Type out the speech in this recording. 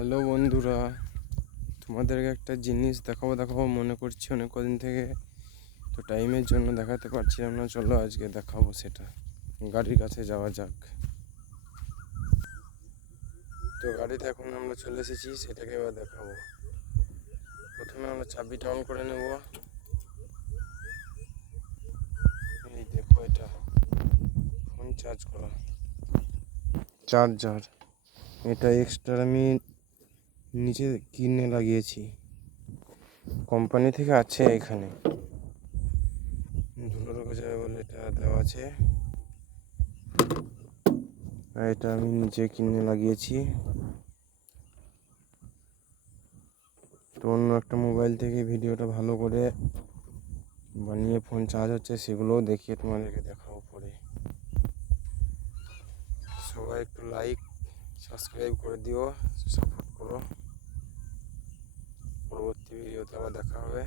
Hello বন্ধুরা, তোমাদেরকে একটা জিনিস দেখাবো মনে করছি অনেক কদিন থেকে। তো টাইমের জন্য দেখাতে পারছিলাম না। চলো আজকে দেখাবো সেটা। গাড়ির কাছে যাওয়া যাক। তো গাড়িতে এখন আমরা চলে এসেছি, সেটাকে এবার দেখাবো। প্রথমে আমরা চাবিটা অন করে নেব। এই দেখো, এটা ফোন চার্জ করা চার্জার। এটা এক্সট্রা আমি নিচে কিনে লাগিয়েছি, কোম্পানি থেকে আছে এখানে। ধুলো ঢোকা যাবে বলে এটা দেওয়া আছে। আর এটা আমি নিচে কিনে লাগিয়েছি। তো অন্য একটা মোবাইল থেকে ভিডিওটা ভালো করে বানিয়ে ফোন চার্জ হচ্ছে সেগুলোও দেখিয়ে তোমাদেরকে দেখাবো পরে। সবাই একটু লাইক সাবস্ক্রাইব করে দিও, সাপোর্ট করো। পরবর্তী ভিডিওতে আবার দেখা হবে।